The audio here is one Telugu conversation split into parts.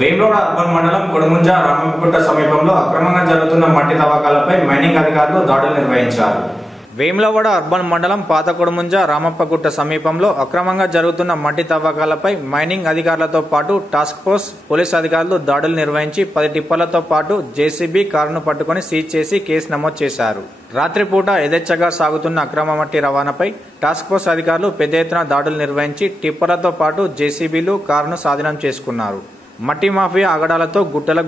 వేములవాడ అర్బన్ మండలం కొడుముంజ రామప్పగుట్ట సమీపంలో అక్రమంగా జరుగుతున్న మట్టి తవ్వకాలపై మైనింగ్ అధికారులు దాడులు నిర్వహించారు. వేములవాడ అర్బన్ మండలం పాత కొడుముంజ రామప్పగుట్ట సమీపంలో అక్రమంగా జరుగుతున్న మట్టి తవ్వకాలపై మైనింగ్ అధికారులతో పాటు టాస్క్ ఫోర్స్ పోలీసు అధికారులు దాడులు నిర్వహించి 10 టిప్పర్లతో పాటు జేసీబీ కారును పట్టుకుని సీజ్ చేసి కేసు నమోదు చేశారు. రాత్రిపూట యథేచ్ఛగా సాగుతున్న అక్రమ మట్టి రవాణాపై టాస్క్ ఫోర్స్ అధికారులు పెద్ద ఎత్తున దాడులు నిర్వహించి టిప్పర్లతో పాటు జేసీబీలు కారును స్వాధీనం చేసుకున్నారు. మట్టి మాఫియా ఆగడాలతో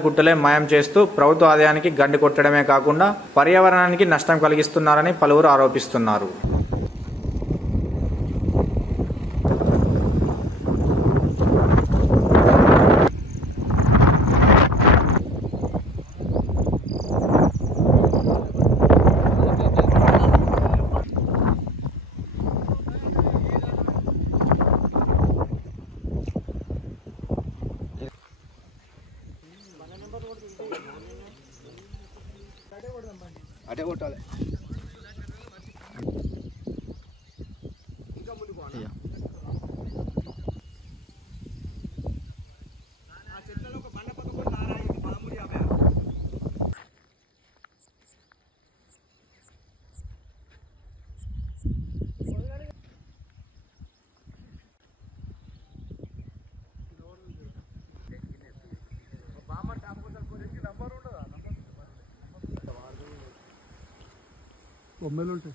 గుట్టలే మాయం చేస్తూ ప్రభుత్వ ఆదాయానికి గండి కొట్టడమే కాకుండా పర్యావరణానికి నష్టం కలిగిస్తున్నారని పలువురు ఆరోపిస్తున్నారు. అటే కొట్టాలి. బొమ్మలు ఉంటాయి.